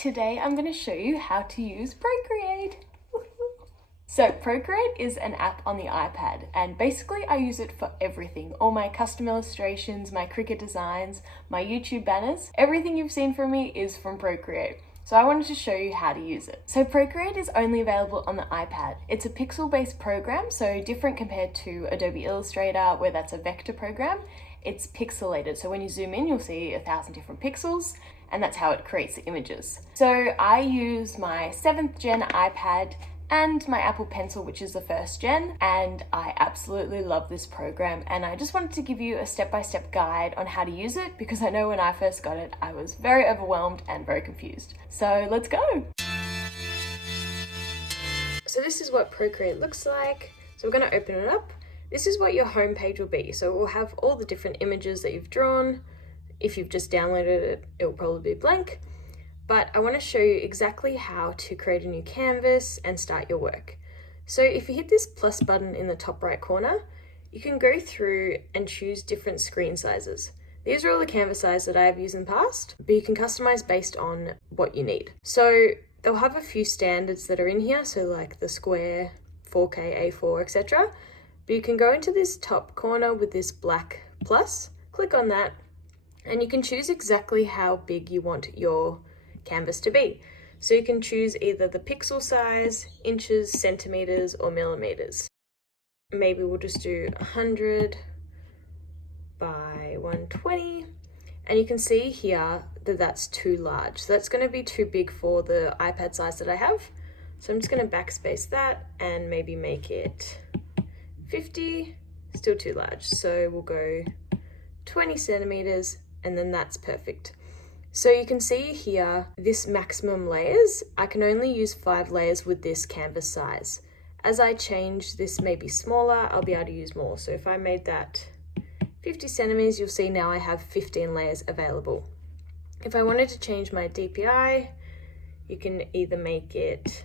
Today I'm going to show you how to use Procreate. So Procreate is an app on the iPad, and basically I use it for everything. All my custom illustrations, my Cricut designs, my YouTube banners, everything you've seen from me is from Procreate. So I wanted to show you how to use it. So Procreate is only available on the iPad. It's a pixel-based program, so different compared to Adobe Illustrator, where that's a vector program. It's pixelated, so when you zoom in, you'll see 1,000 different pixels, and that's how it creates the images. So I use my 7th gen iPad and my Apple Pencil, which is the 1st gen, and I absolutely love this program, and I just wanted to give you a step-by-step guide on how to use it, because I know when I first got it, I was very overwhelmed and very confused. So let's go! So this is what Procreate looks like. So we're going to open it up. This is what your home page will be. So it will have all the different images that you've drawn. If you've just downloaded it, it will probably be blank. But I want to show you exactly how to create a new canvas and start your work. So if you hit this plus button in the top right corner, you can go through and choose different screen sizes. These are all the canvas sizes that I've used in the past, but you can customize based on what you need. So they'll have a few standards that are in here, so like the square, 4K, A4, etc. But you can go into this top corner with this black plus, click on that, and you can choose exactly how big you want your canvas to be. So you can choose either the pixel size, inches, centimeters, or millimeters. Maybe we'll just do 100 by 120, and you can see here that that's too large. So that's going to be too big for the iPad size that I have. So I'm just going to backspace that and maybe make it 50, still too large. So we'll go 20 centimeters, and then that's perfect. So you can see here, this maximum layers, I can only use 5 layers with this canvas size. As I change this maybe smaller, I'll be able to use more. So if I made that 50 centimeters, you'll see now I have 15 layers available. If I wanted to change my DPI, you can either make it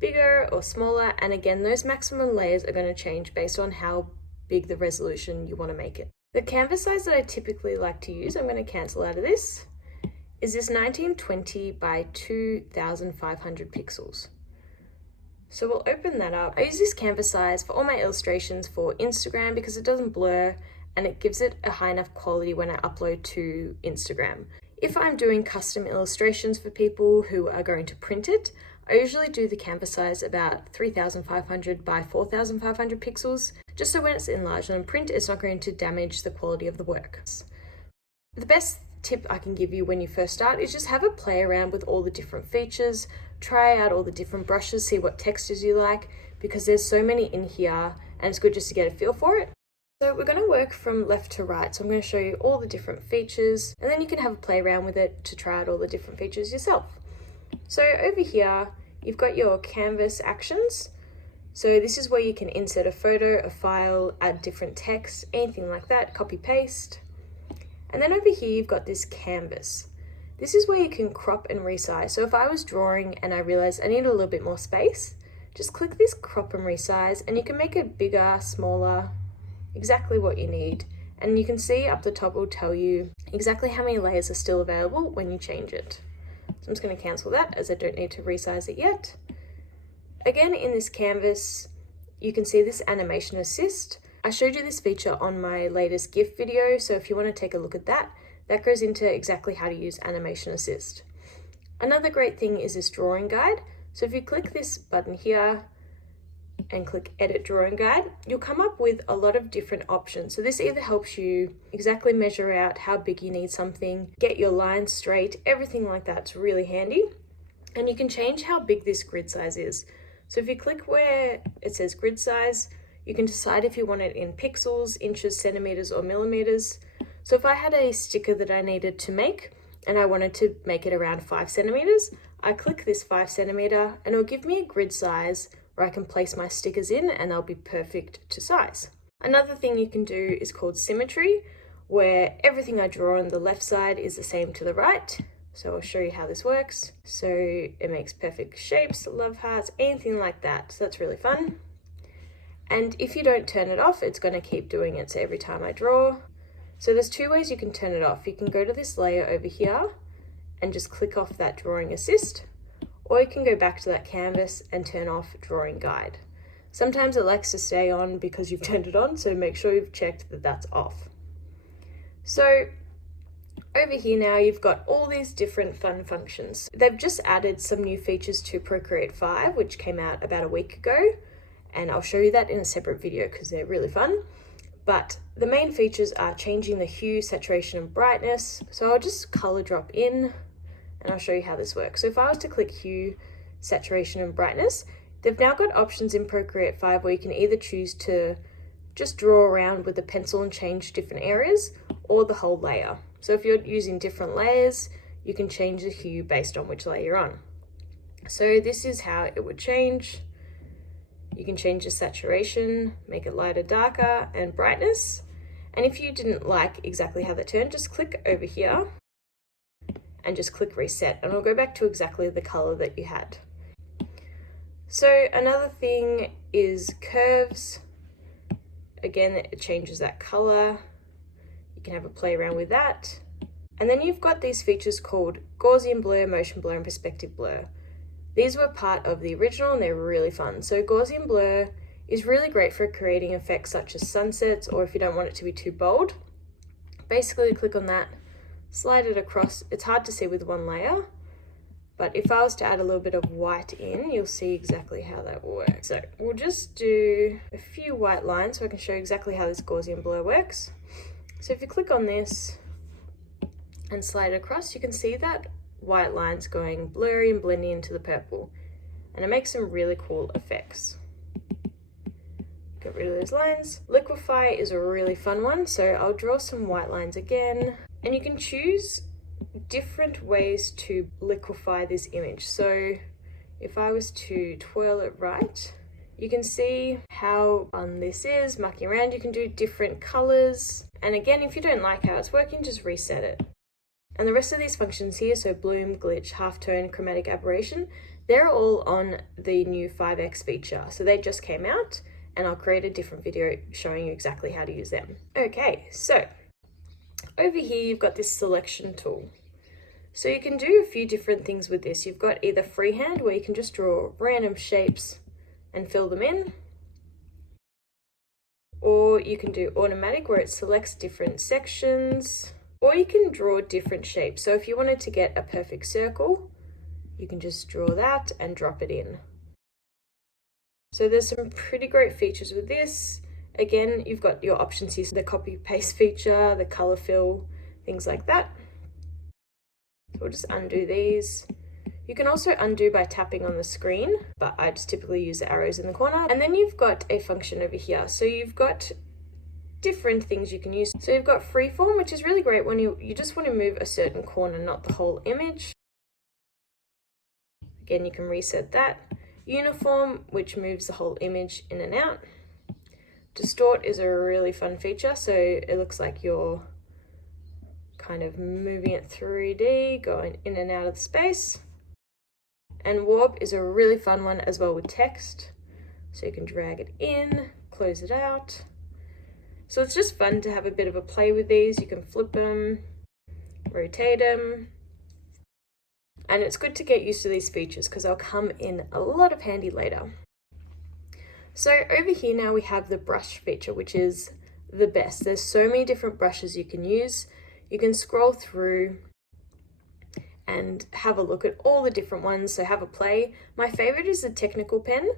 bigger or smaller. And again, those maximum layers are going to change based on how big the resolution you want to make it. The canvas size that I typically like to use, I'm going to cancel out of this, is this 1920 by 2500 pixels. So we'll open that up. I use this canvas size for all my illustrations for Instagram because it doesn't blur and it gives it a high enough quality when I upload to Instagram. If I'm doing custom illustrations for people who are going to print it, I usually do the canvas size about 3500 by 4500 pixels, just so when it's enlarged on print, it's not going to damage the quality of the work. The best tip I can give you when you first start is just have a play around with all the different features, try out all the different brushes, see what textures you like, because there's so many in here and it's good just to get a feel for it. So we're going to work from left to right, so I'm going to show you all the different features, and then you can have a play around with it to try out all the different features yourself. So over here, you've got your canvas actions. So this is where you can insert a photo, a file, add different text, anything like that, copy paste. And then over here, you've got this canvas. This is where you can crop and resize. So if I was drawing and I realized I need a little bit more space, just click this crop and resize, and you can make it bigger, smaller, exactly what you need. And you can see up the top, it will tell you exactly how many layers are still available when you change it. So I'm just going to cancel that as I don't need to resize it yet. Again, in this canvas, you can see this animation assist. I showed you this feature on my latest GIF video, so if you want to take a look at that, that goes into exactly how to use Animation Assist. Another great thing is this drawing guide. So if you click this button here and click Edit Drawing Guide, you'll come up with a lot of different options. So this either helps you exactly measure out how big you need something, get your lines straight, everything like that. It's really handy. And you can change how big this grid size is. So if you click where it says grid size, you can decide if you want it in pixels, inches, centimeters, or millimeters. So if I had a sticker that I needed to make and I wanted to make it around 5 centimeters, I click this 5 centimeter and it'll give me a grid size where I can place my stickers in and they'll be perfect to size. Another thing you can do is called symmetry, where everything I draw on the left side is the same to the right. So I'll show you how this works. So it makes perfect shapes, love hearts, anything like that. So that's really fun. And if you don't turn it off, it's going to keep doing it. So every time I draw. So there's 2 ways you can turn it off. You can go to this layer over here and just click off that drawing assist, or you can go back to that canvas and turn off drawing guide. Sometimes it likes to stay on because you've turned it on, so make sure you've checked that that's off. So over here now, you've got all these different fun functions. They've just added some new features to Procreate 5, which came out about a week ago, and I'll show you that in a separate video because they're really fun. But the main features are changing the hue, saturation, and brightness. So I'll just color drop in and I'll show you how this works. So if I was to click hue, saturation, and brightness, they've now got options in Procreate 5 where you can either choose to just draw around with the pencil and change different areas, or the whole layer. So if you're using different layers, you can change the hue based on which layer you're on. So this is how it would change. You can change the saturation, make it lighter, darker, and brightness. And if you didn't like exactly how that turned, just click over here and just click reset, and it'll go back to exactly the color that you had. So another thing is curves. Again, it changes that color. You can have a play around with that. And then you've got these features called Gaussian blur, motion blur, and perspective blur. These were part of the original and they're really fun. So Gaussian blur is really great for creating effects such as sunsets, or if you don't want it to be too bold. Basically click on that, slide it across. It's hard to see with one layer, but if I was to add a little bit of white in, you'll see exactly how that works. So we'll just do a few white lines so I can show you exactly how this Gaussian blur works. So if you click on this and slide it across, you can see that white lines going blurry and blending into the purple, and it makes some really cool effects. Get rid of those lines. Liquify is a really fun one, so I'll draw some white lines again, and you can choose different ways to liquify this image. So if I was to twirl it right, you can see how fun this is, mucking around. You can do different colors, and again, if you don't like how it's working, just reset it. And the rest of these functions here, so bloom, glitch, halftone, chromatic aberration, they're all on the new 5X feature. So they just came out, and I'll create a different video showing you exactly how to use them. Okay, so over here you've got this selection tool. So you can do a few different things with this. You've got either freehand, where you can just draw random shapes and fill them in, or you can do automatic, where it selects different sections, or you can draw different shapes. So if you wanted to get a perfect circle, you can just draw that and drop it in. So there's some pretty great features with this. Again, you've got your options here, so the copy paste feature, the color fill, things like that. So we'll just undo these. You can also undo by tapping on the screen, but I just typically use the arrows in the corner. And then you've got a function over here. So you've got different things you can use. So you've got freeform, which is really great when you just want to move a certain corner, not the whole image. Again, you can reset that. Uniform, which moves the whole image in and out. Distort is a really fun feature, so it looks like you're kind of moving it 3D, going in and out of the space. And warp is a really fun one as well with text. So you can drag it in, close it out. So it's just fun to have a bit of a play with these. You can flip them, rotate them. And it's good to get used to these features because they'll come in a lot of handy later. So over here now we have the brush feature, which is the best. There's so many different brushes you can use. You can scroll through and have a look at all the different ones, so have a play. My favorite is the technical pen.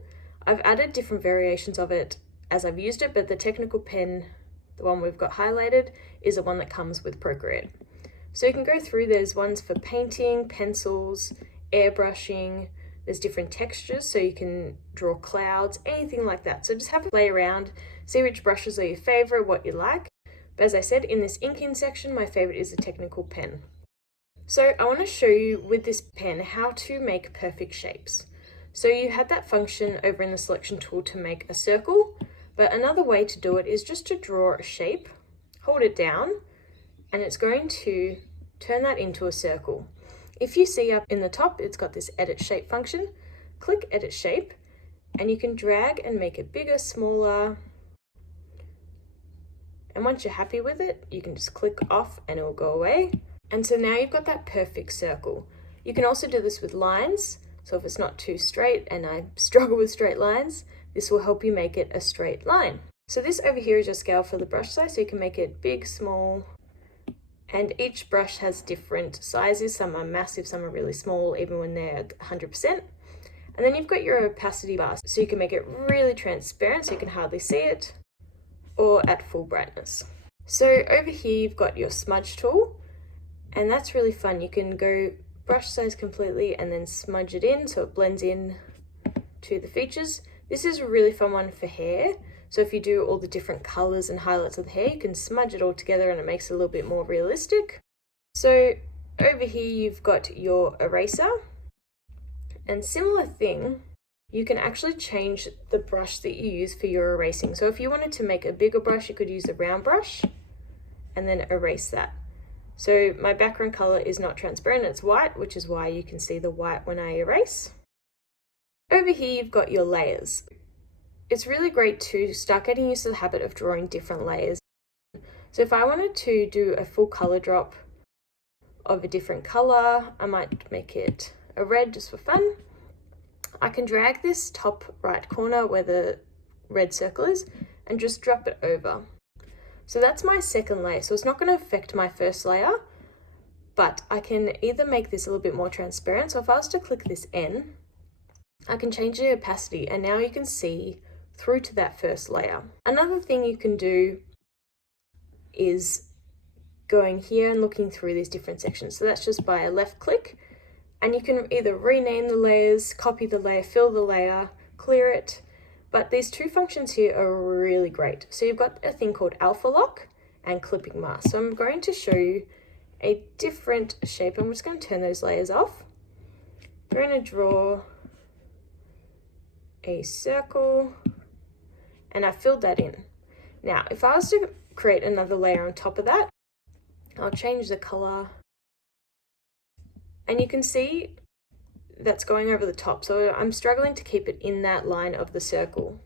I've added different variations of it as I've used it, but the technical pen, the one we've got highlighted, is the one that comes with Procreate. So you can go through, there's ones for painting, pencils, airbrushing, there's different textures, so you can draw clouds, anything like that. So just have a play around, see which brushes are your favorite, what you like. But as I said, in this inking section, my favorite is the technical pen. So I want to show you with this pen how to make perfect shapes. So you had that function over in the selection tool to make a circle, but another way to do it is just to draw a shape, hold it down, and it's going to turn that into a circle. If you see up in the top, it's got this edit shape function. Click edit shape, and you can drag and make it bigger, smaller. And once you're happy with it, you can just click off and it will go away. And so now you've got that perfect circle. You can also do this with lines. So if it's not too straight, and I struggle with straight lines, this will help you make it a straight line. So this over here is your scale for the brush size, so you can make it big, small, and each brush has different sizes. Some are massive, some are really small, even when they're at 100%. And then you've got your opacity bar, so you can make it really transparent so you can hardly see it, or at full brightness. So over here you've got your smudge tool, and that's really fun. You can go brush size completely and then smudge it in so it blends in to the features. This is a really fun one for hair. So if you do all the different colors and highlights of the hair, you can smudge it all together and it makes it a little bit more realistic. So over here you've got your eraser, and similar thing, you can actually change the brush that you use for your erasing. So if you wanted to make a bigger brush, you could use a round brush and then erase that. So my background color is not transparent, it's white, which is why you can see the white when I erase. Over here you've got your layers. It's really great to start getting used to the habit of drawing different layers. So if I wanted to do a full color drop of a different color, I might make it a red just for fun. I can drag this top right corner where the red circle is and just drop it over. So that's my second layer. So it's not going to affect my first layer, but I can either make this a little bit more transparent. So if I was to click this N, I can change the opacity and now you can see through to that first layer. Another thing you can do is going here and looking through these different sections. So that's just by a left click, and you can either rename the layers, copy the layer, fill the layer, clear it. But these two functions here are really great. So you've got a thing called alpha lock and clipping mask. So I'm going to show you a different shape. I'm just going to turn those layers off. We're going to draw a circle, and I filled that in. Now, if I was to create another layer on top of that, I'll change the color, and you can see that's going over the top. So I'm struggling to keep it in that line of the circle.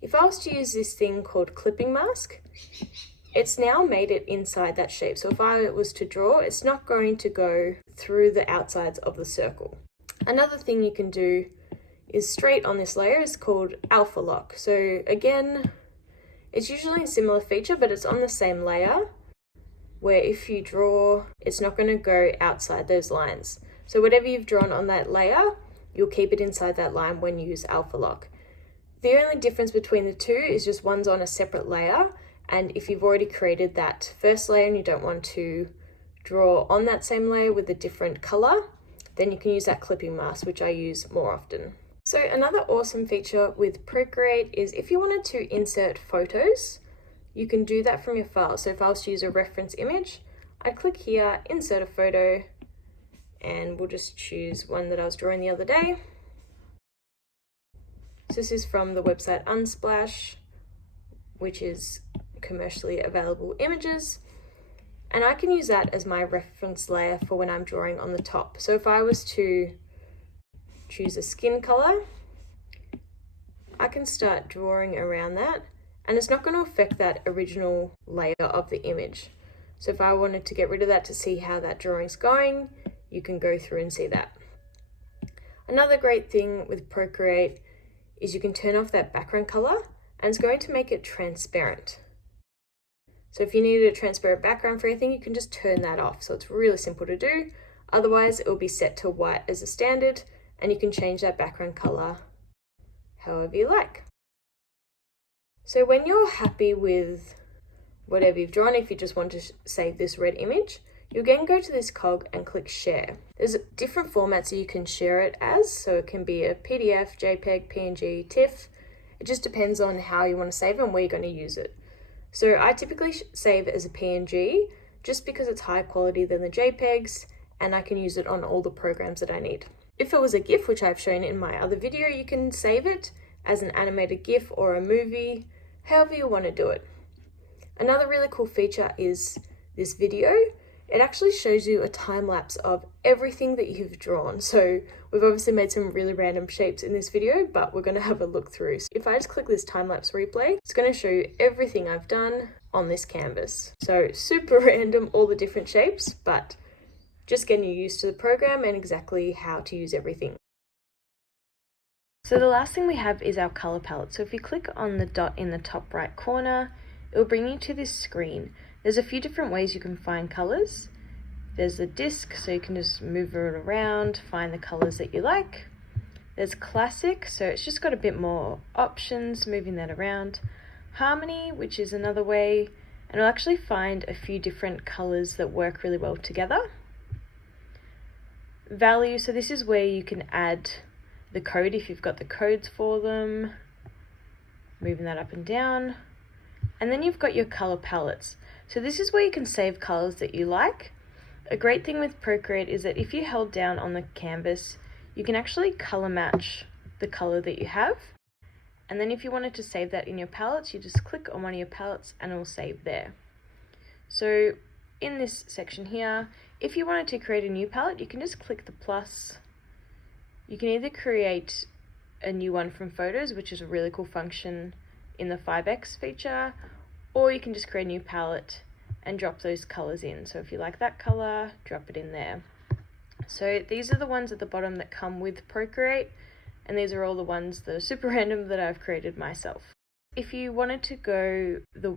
If I was to use this thing called clipping mask, it's now made it inside that shape. So if I was to draw, it's not going to go through the outsides of the circle. Another thing you can do is straight on this layer is called alpha lock. So again, it's usually a similar feature, but it's on the same layer, where if you draw, it's not going to go outside those lines. So whatever you've drawn on that layer, you'll keep it inside that line when you use alpha lock. The only difference between the two is just one's on a separate layer, and if you've already created that first layer and you don't want to draw on that same layer with a different color, then you can use that clipping mask, which I use more often. So another awesome feature with Procreate is if you wanted to insert photos, you can do that from your file. So if I was to use a reference image, I'd click here, insert a photo, and we'll just choose one that I was drawing the other day. So this is from the website Unsplash, which is commercially available images. And I can use that as my reference layer for when I'm drawing on the top. So if I was to choose a skin color, I can start drawing around that, and it's not going to affect that original layer of the image. So if I wanted to get rid of that to see how that drawing's going, you can go through and see that. Another great thing with Procreate is you can turn off that background color, and it's going to make it transparent. So if you needed a transparent background for anything, you can just turn that off. So it's really simple to do. Otherwise, it will be set to white as a standard, and you can change that background color however you like. So when you're happy with whatever you've drawn, if you just want to save this red image, you again go to this cog and click share. There's different formats that you can share it as, so it can be a PDF, JPEG, PNG, TIFF. It just depends on how you want to save it and where you're going to use it. So I typically save it as a PNG just because it's higher quality than the JPEGs, and I can use it on all the programs that I need. If it was a GIF, which I've shown in my other video, you can save it as an animated GIF or a movie, however you want to do it. Another really cool feature is this video. It actually shows you a time lapse of everything that you've drawn. So we've obviously made some really random shapes in this video, but we're going to have a look through. So if I just click this time lapse replay, it's going to show you everything I've done on this canvas. So super random, all the different shapes, but just getting you used to the program and exactly how to use everything. So the last thing we have is our color palette. So if you click on the dot in the top right corner, it will bring you to this screen. There's a few different ways you can find colors. There's the disc, so you can just move it around, find the colors that you like. There's classic, so it's just got a bit more options, moving that around. Harmony, which is another way, and you'll actually find a few different colors that work really well together. Value, so this is where you can add the code if you've got the codes for them, moving that up and down. And then you've got your color palettes. So this is where you can save colors that you like. A great thing with Procreate is that if you held down on the canvas, you can actually color match the color that you have. And then if you wanted to save that in your palettes, you just click on one of your palettes and it will save there. So in this section here, if you wanted to create a new palette, you can just click the plus. You can either create a new one from photos, which is a really cool function in the 5X feature, or you can just create a new palette and drop those colors in. So if you like that color, drop it in there. So these are the ones at the bottom that come with Procreate, and these are all the ones that are super random that I've created myself. If you wanted to go the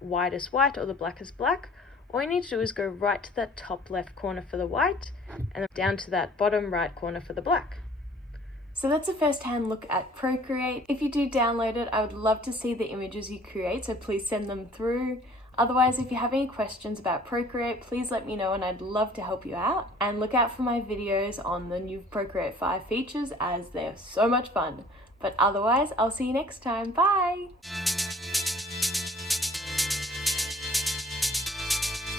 whitest white or the blackest black, all you need to do is go right to that top left corner for the white and down to that bottom right corner for the black. So that's a first-hand look at Procreate. If you do download it, I would love to see the images you create, so please send them through. Otherwise, if you have any questions about Procreate, please let me know and I'd love to help you out. And look out for my videos on the new Procreate 5 features as they're so much fun. But otherwise, I'll see you next time. Bye!